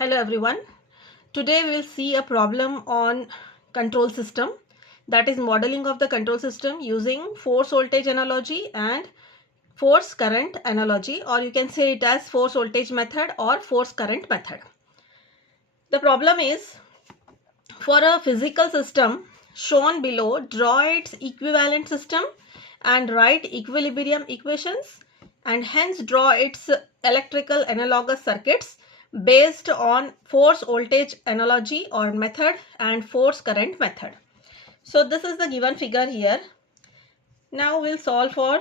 Hello everyone. Today we will see a problem on control system, that is modeling of the control system using force voltage analogy and force current analogy, or you can say it as force voltage method or force current method. The problem is, for a physical system shown below, draw its equivalent system and write equilibrium equations, and hence draw its electrical analogous circuits based on force voltage analogy or method and force current method. So this is the given figure here. Now we'll solve for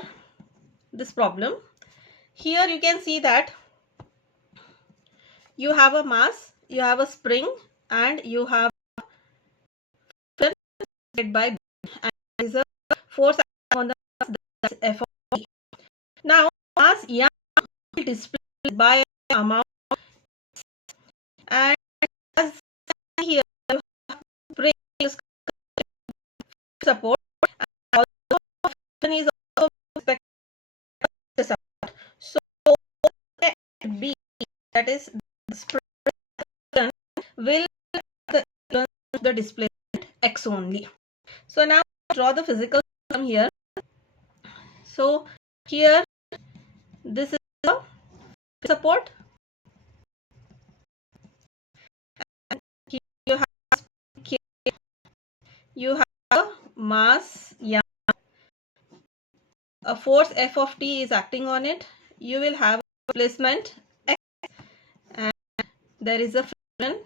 this problem. Here you can see that you have a mass, you have a spring, and you have by and there is a force on the mass, that's F of T. Now mass M will display by amount, and as here you have spring support, and also is also expected to support. So B, that is the spring, will the displacement X only. So now draw the physical system here. So here this is the support, and here you have K, you have a mass M, a force F of T is acting on it, you will have a displacement X, and there is a friction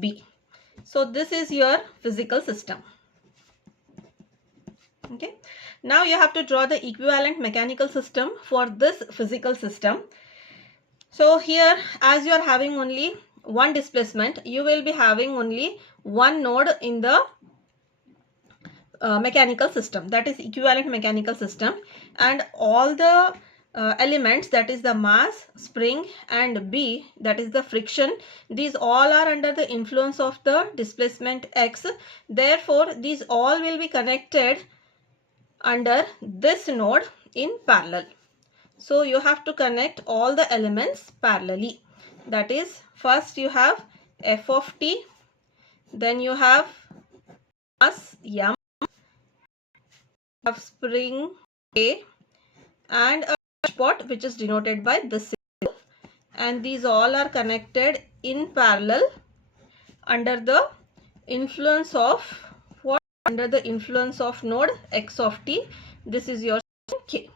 B. So this is your physical system. Okay, now you have to draw the equivalent mechanical system for this physical system. So here, as you are having only one displacement, you will be having only one node in the mechanical system, that is equivalent mechanical system, and all the elements, that is the mass, spring, and B, that is the friction, these all are under the influence of the displacement X. Therefore these all will be connected under this node in parallel. So you have to connect all the elements parallelly. That is, first you have F of T, then you have mass M, have spring A, and a spot which is denoted by this symbol, and these all are connected in parallel under the influence of what? Under the influence of node X of T. This is your K.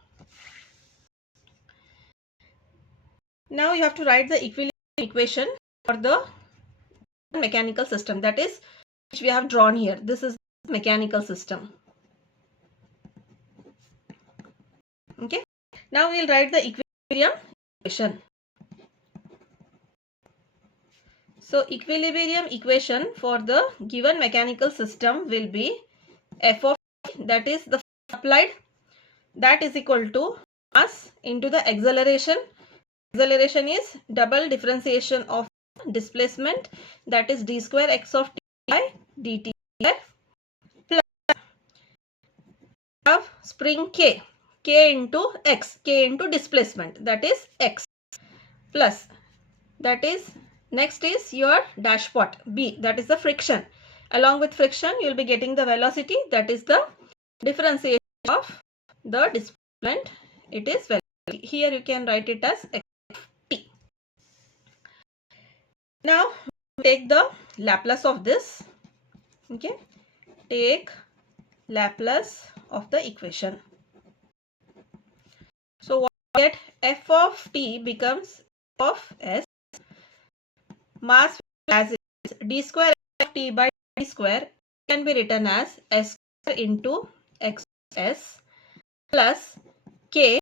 Now you have to write the equilibrium equation for the mechanical system, that is which we have drawn here. This is the mechanical system. Okay, now we will write the equilibrium equation. So equilibrium equation for the given mechanical system will be F of T, that is the applied, that is equal to mass into the acceleration. Acceleration is double differentiation of displacement, that is d square x of t by dt square, plus have spring K, K into x, K into displacement, that is x, plus that is next is your dash pot B, that is the friction. Along with friction you will be getting the velocity, that is the differentiation of the displacement, it is velocity. Here you can write it as x of t. Now take the Laplace of this. Okay, take Laplace of the equation. So what we get? F of t becomes F of s, mass as is d square of t by d square can be written as s square into x of s, plus k,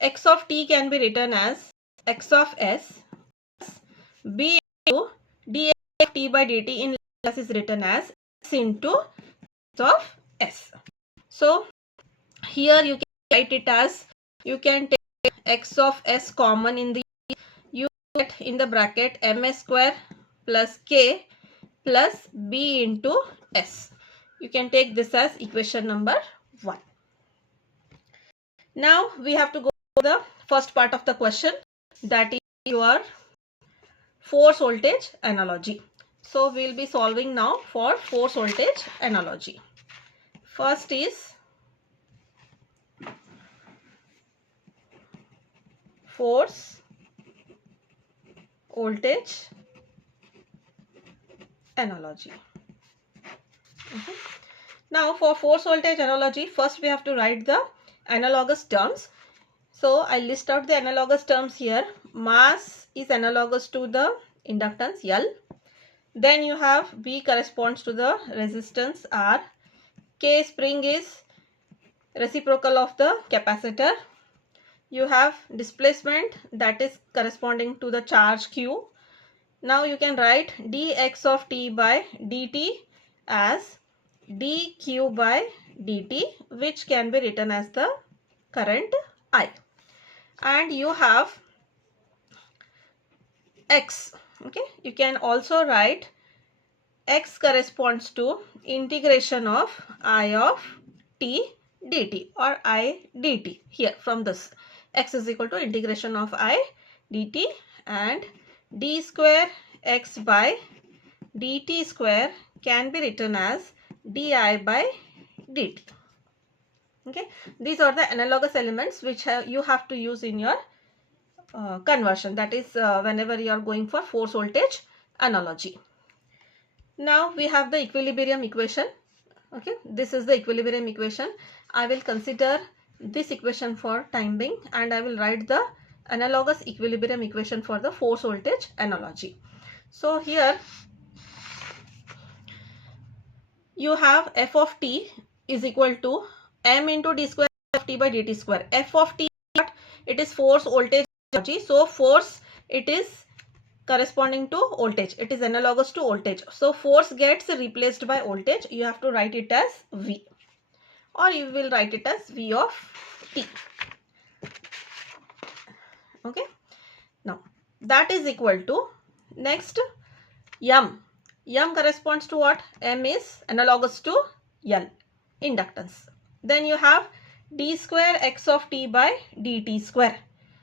x of t can be written as x of s, b into dx of t by dt in Laplace is written as s into x of s. So here you can write it as, you can take x of s common in the, you get in the bracket ms square plus k plus b into s. You can take this as equation number 1. Now we have to go to the first part of the question, that is your force voltage analogy. So we will be solving now for force voltage analogy. First is force voltage analogy. Okay. Now for force voltage analogy, first we have to write the analogous terms. So I list out the analogous terms here. Mass is analogous to the inductance L. Then you have V corresponds to the resistance R. K spring is reciprocal of the capacitor. You have displacement that is corresponding to the charge Q. Now you can write dx of t by dt as dq by dt, which can be written as the current I. And you have x. Okay, you can also write x corresponds to integration of I of t dt or I dt. Here from this, x is equal to integration of I dt, and d square x by dt square can be written as di by dt. Okay, these are the analogous elements which you have to use in your conversion, that is whenever you are going for force voltage analogy. Now we have the equilibrium equation. Okay, this is the equilibrium equation. I will consider this equation for time being, and I will write the analogous equilibrium equation for the force voltage analogy. So here you have f of t is equal to m into d square of t by dt square. F of t, it is force voltage analogy. So force, it is corresponding to voltage. It is analogous to voltage. So force gets replaced by voltage. You have to write it as V, or you will write it as V of t. Okay. Now that is equal to, next, m. M corresponds to what? M is analogous to L, inductance. Then you have d square x of t by dt square.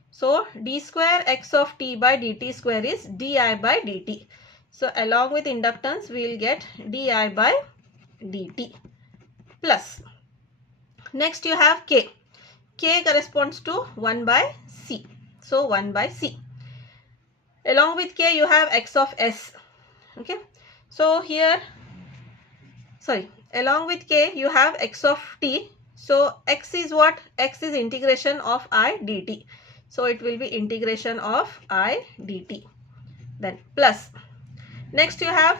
So d square x of t by dt square is di by dt. So along with inductance we will get di by dt plus. Next you have k. K corresponds to 1 by c. So 1 by c. Along with k you have x of s. Okay. So here, sorry, along with k you have x of t. So x is what? X is integration of I dt. So it will be integration of I dt. Then plus. Next you have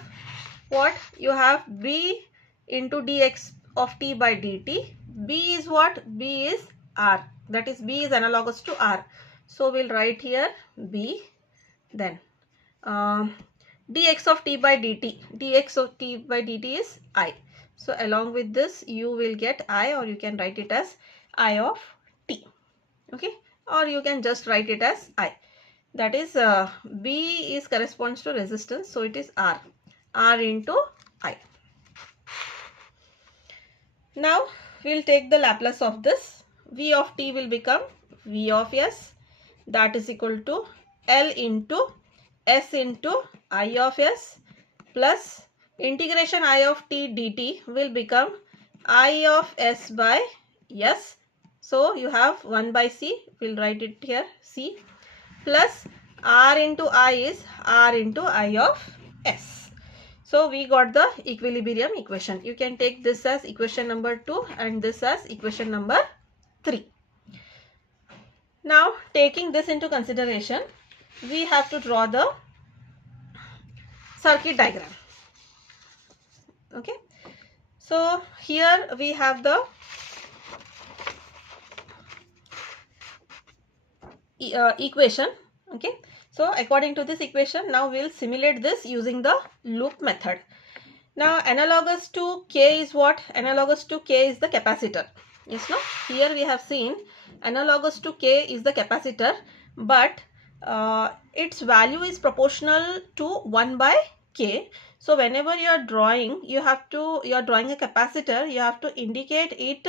what? You have b into dx of t by dt. B is what? B is r. That is, b is analogous to r. So we'll write here b. Then dx of t by dt. Dx of t by dt is I. So along with this you will get I, or you can write it as I of t. Okay. Or you can just write it as I. That is B is corresponds to resistance. So it is R. R into I. Now we will take the Laplace of this. V of t will become V of s. That is equal to L into S into I of s plus integration I of t dt will become I of s by s. So you have 1 by c, we will write it here c, plus r into I is r into I of s. So we got the equilibrium equation. You can take this as equation number 2 and this as equation number 3. Now taking this into consideration, we have to draw the circuit diagram. Okay. So here we have the equation. Okay, so according to this equation, now we will simulate this using the loop method. Now analogous to k is what? Analogous to k is the capacitor. Yes, no? Here we have seen analogous to k is the capacitor, but its value is proportional to 1 by k. So whenever you are drawing, you are drawing a capacitor, you have to indicate it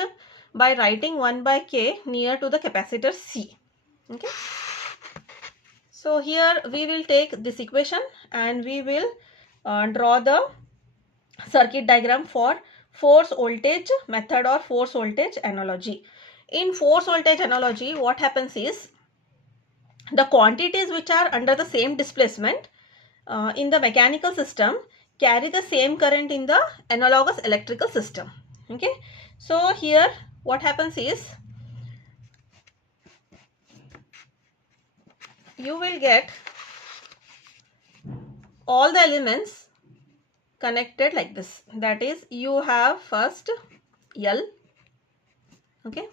by writing 1 by k near to the capacitor C. Okay. So here we will take this equation and we will draw the circuit diagram for force voltage method or force voltage analogy. In force voltage analogy, what happens is the quantities which are under the same displacement in the mechanical system carry the same current in the analogous electrical system. Okay, so here what happens is you will get all the elements connected like this. That is, you have first L, okay,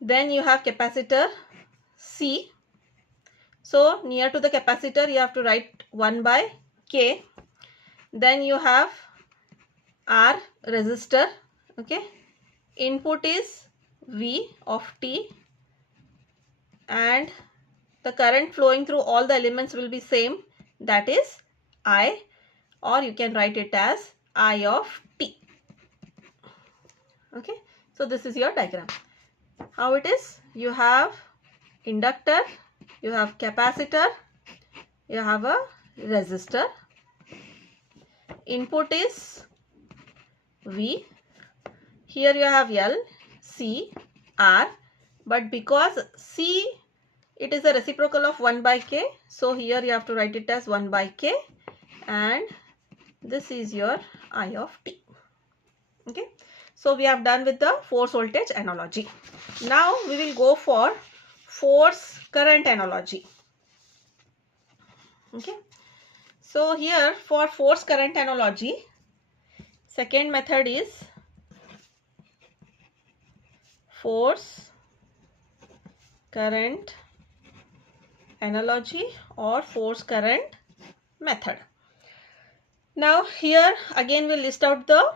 then you have capacitor C. So near to the capacitor you have to write 1 by K. Then you have R, resistor, okay. Input is V of T and the current flowing through all the elements will be same, that is I, or you can write it as I of T. Okay, so this is your diagram. How it is? You have inductor, you have capacitor, you have a resistor. Input is V. Here you have L, C, R, but because C, it is a reciprocal of 1 by K, so here you have to write it as 1 by K and this is your I of T. Okay, so we have done with the force voltage analogy. Now we will go for force current analogy. Okay, so here for force current analogy, second method is force current analogy or force current method. Now here again we list out the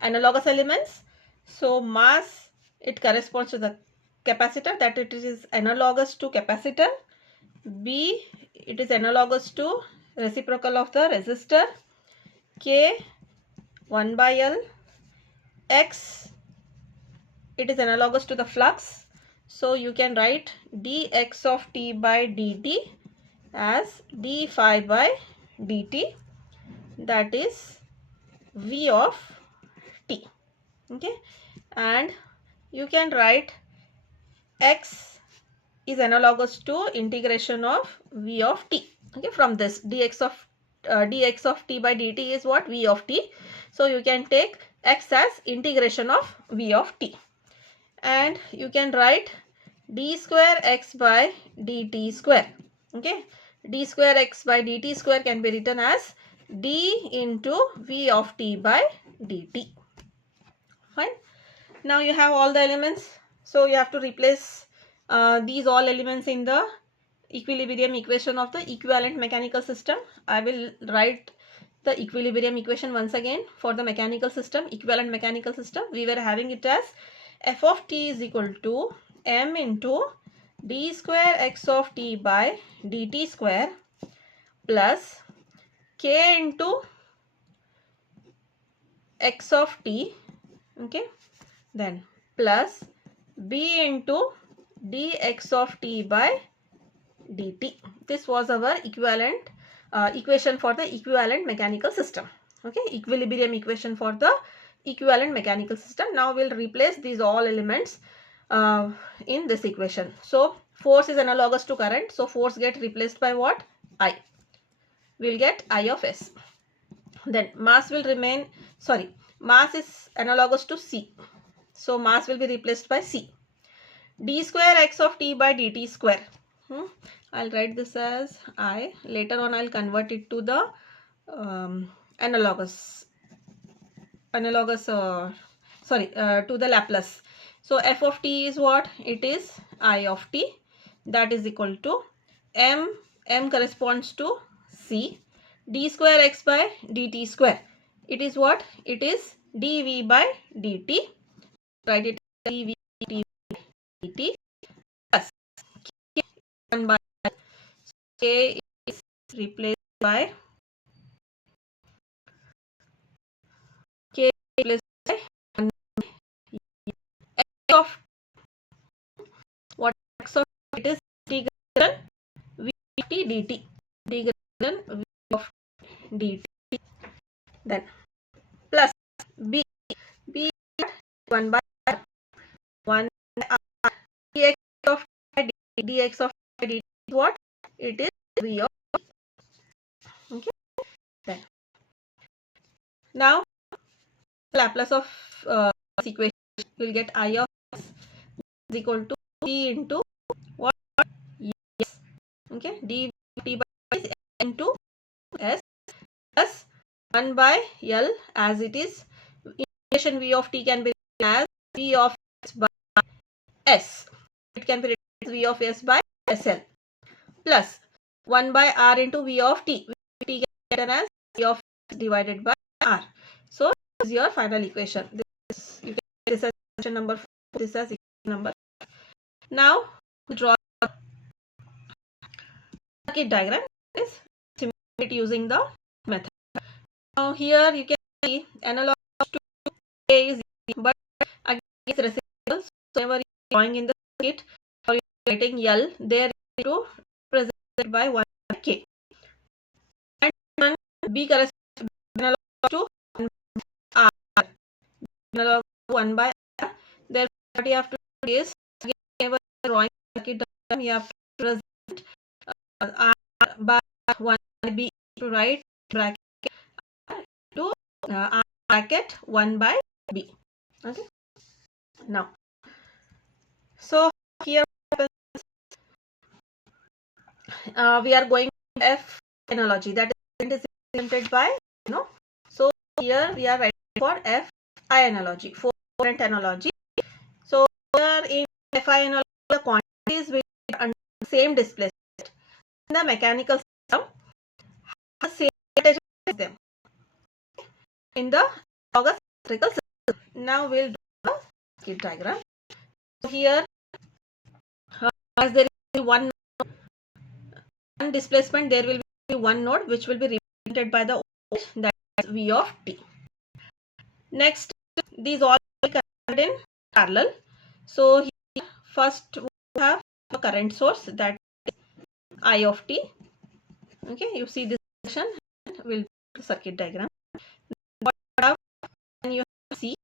analogous elements. So mass, it corresponds to the capacitor, that it is analogous to capacitor. B, it is analogous to reciprocal of the resistor. K, 1 by L. X, it is analogous to the flux. So you can write dx of t by dt as d phi by dt, that is V of t. Okay, and you can write x is analogous to integration of V of t. Okay, from this dx of t by dt is what? V of t. So you can take x as integration of V of t. And you can write d square x by dt square. Okay, d square x by dt square can be written as d into V of t by dt. Fine. Now you have all the elements. So you have to replace these all elements in the equilibrium equation of the equivalent mechanical system. I will write the equilibrium equation once again for the mechanical system, equivalent mechanical system. We were having it as f of t is equal to m into d square x of t by dt square plus k into x of t, okay, then plus b into dx of t by dt. This was our equivalent equation for the equivalent mechanical system. Okay, equilibrium equation for the equivalent mechanical system. Now we'll replace these all elements in this equation. So force is analogous to current, so force get replaced by what? I. We'll get I of S. Then mass will remain, sorry, mass is analogous to C, so mass will be replaced by C. D square x of t by dt square. I'll write this as I. Later on I'll convert it to the analogous to the Laplace. So f of t is what? It is I of t, that is equal to m corresponds to C, d square x by dt square. It is what? It is dv by dt. Write it dv dt plus k 1 by k is replaced by k replaced by 1 x of what? X of it is integral t dt, d greater than v of dt. Then plus b, b 1 by 1 r, dx of dx of dt is what? It is v of t. Okay. Then now Laplace of this equation, you will get I of s is equal to v into what? Yes. Okay. d t by s into s plus 1 by L, as it is. Equation v of t can be written as v of s by s. It can be written as v of s by sl plus 1 by r into v of t. T can be written as v of s divided by r. So this is your final equation. This, you can get this as equation number 4. This as equation number. Now draw a circuit diagram. Is simulate using the method. Now here you can see analog to A is easy, but again it's reciprocal. So whenever you are drawing in the circuit or you are getting L, there is to represented by 1 K. And one B corresponds to analog to 1 R. Analog to 1 by R. Therefore, what you have to do is, again, whenever you are drawing circuit diagram, you have to represent R by 1 B to right bracket to R bracket 1 by B. Okay. Now, so here we are going to F analogy, that is represented by, so here we are writing for Fi analogy, for current analogy. So here in Fi analogy, the quantities will be under the same displacement. In the mechanical system, have the same voltage as them. In the analogous electrical system, now we'll do the circuit diagram. So here, as there is one displacement, there will be one node which will be represented by the voltage, that is V of t. Next, these all will be connected in parallel. So here first we have a current source, that is I of t. Okay, you see this section, will do circuit diagram. What have you see?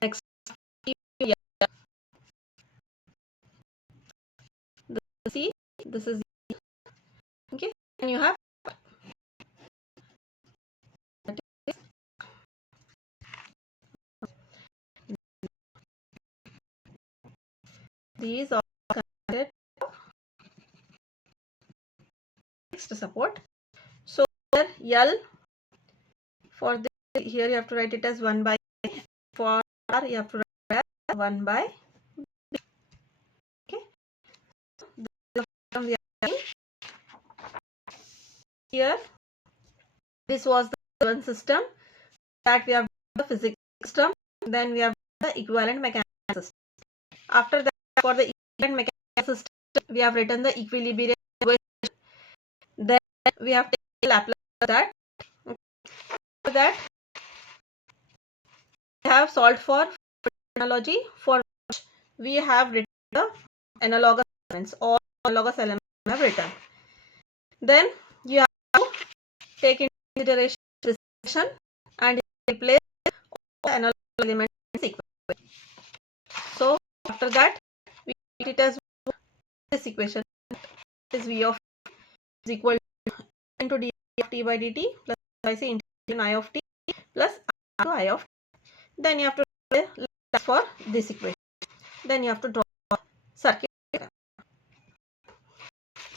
Next, see, this is okay, and you have these are connected to support. So here L, for this, here you have to write it as 1 by, for R you have to write as 1 by B. Okay, so this is the problem we are having. Here this was the given system, that we have the physics system, then we have the equivalent mechanical system. After that, for the equivalent mechanical system, we have written the equilibrium equation. Then we have taken Laplace of that. After that, we have solved for analogy, for which we have written the analogous elements. All analogous elements we have written. Then you have to take into consideration this equation and replace all the analogous elements in this equation. So after that, we write it as this equation, is V of is equal to into d of t by dt plus I say integration I of t plus r to I of t. Then you have to apply for this equation. Then you have to draw a circuit.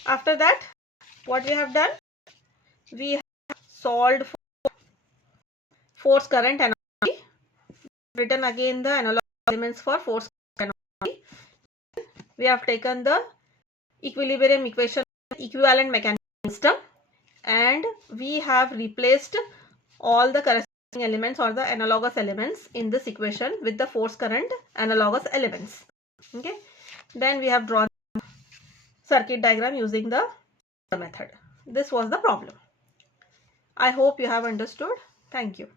After that, what we have done? We have solved for force current analogy. Written again the analog elements for force current analogy. We have taken the equilibrium equation, equivalent mechanical system, and we have replaced all the corresponding elements or the analogous elements in this equation with the force current analogous elements. Okay, then we have drawn circuit diagram using the method. This was the problem. I hope you have understood. Thank you.